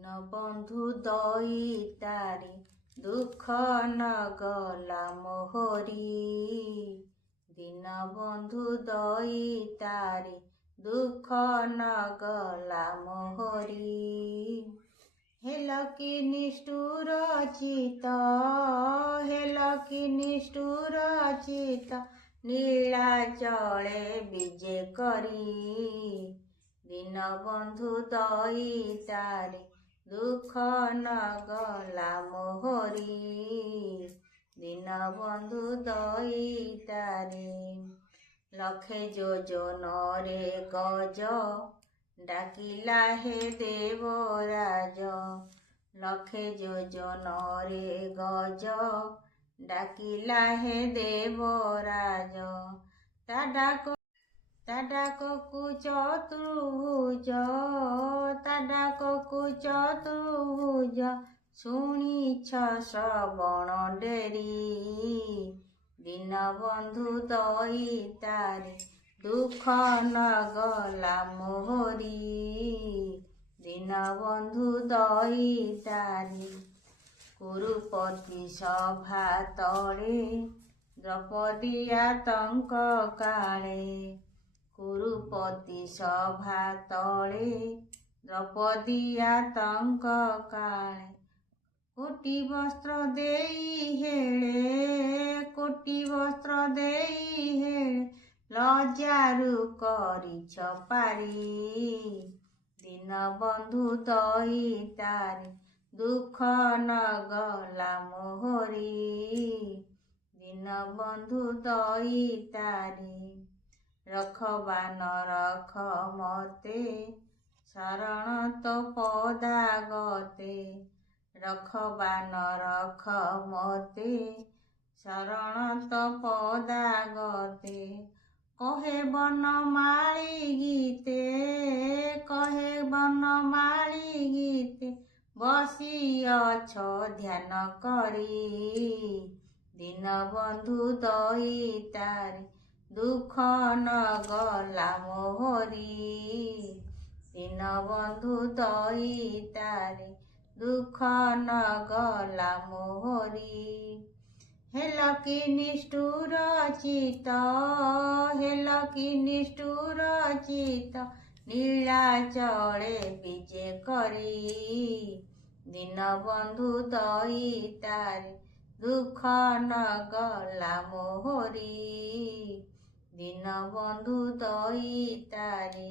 ଦୀନବନ୍ଧୁ ଦଇତାରେ ଦୁଃଖ ନ ଗଲା ମୋହରି। ଦୀନବନ୍ଧୁ ଦଇତାରେ ଦୁଃଖ ନ ଗଲା ମୋହରି। ହେଲ କି ନିଷ୍ଠୁର ଚିତ, ହେଲ କି ନିଷ୍ଠୁର ଚିତ, ନୀଳାଚଳେ ବିଜେ କରି। ଦୀନବନ୍ଧୁ ଦଇତାରେ ଦୁଃଖ ନ ଗଲା ମୋହରି। ଦୀନବନ୍ଧୁ ଦଇତାରେ ଲକ୍ଷେ ଯୋଜନରେ ଗଜ, ଡାକିଲା ହେ ଦେବରାଜ। ଲକ୍ଷେ ଯୋଜନରେ ଗଜ, ଡାକିଲା ହେ ଦେବରାଜ। ତା ଡାକକୁ ଚତୁର୍ଭୁଜ, ତା ଡାକକୁ ଚତୁର୍ଭୁଜ, ଶୁଣିଛ ଶ୍ରବଣ ଡେରି। ଦୀନବନ୍ଧୁ ଦଇତାରେ ଦୁଃଖ ନ ଗଲା ମୋହରି। ଦୀନବନ୍ଧୁ ଦଇତାରେ କୁରୁପତି ସଭା ତଳେ, ଦ୍ରୌପଦୀ ଆତଙ୍କ କାଳେ। କୁରୁପତି ସଭା ତଳେ, ଦ୍ରୌପଦୀ ଆତଙ୍କ କାଳେ। କୋଟି ବସ୍ତ୍ର ଦେଇ ହେଳେ, କୋଟି ବସ୍ତ୍ର ଦେଇ ହେଳେ, ଲଜ୍ଜାରୁ କରିଛ ପାରି। ଦୀନବନ୍ଧୁ ଦଇତାରେ ଦୁଃଖ ନ ଗଲା ମୋହରି। ଦୀନବନ୍ଧୁ ଦଇତାରେ ରଖବାନ ରଖ ମତେ, ଶରଣ ତୋ ପଦାଗତେ। ରଖବାନ ରଖ ମତେ, ଶରଣ ତୋ ପଦାଗତେ। କହେ ବନମାଳୀ ଗୀତେ, କହେ ବନମାଳୀ ଗୀତେ, ବସିଅଛ ଧ୍ୟାନ କରି। ଦୀନବନ୍ଧୁ ଦଇତାରେ ଦୁଃଖ ନ ଗଲା ମୋହରି। ଦୀନବନ୍ଧୁ ଦଇତାରେ ଦୁଃଖ ନ ଗଲା ମୋହରି। ହେଲ କି ନିଷ୍ଠୁର ଚିତ, ହେଲ କି ନିଷ୍ଠୁର ଚିତ, ନୀଳାଚଳେ ବିଜେ କରି। ଦୀନବନ୍ଧୁ ଦଇତାରେ ଦୁଃଖ ନ ଗଲା ମୋହରି। ଦୀନବନ୍ଧୁ ଦଇତାରେ।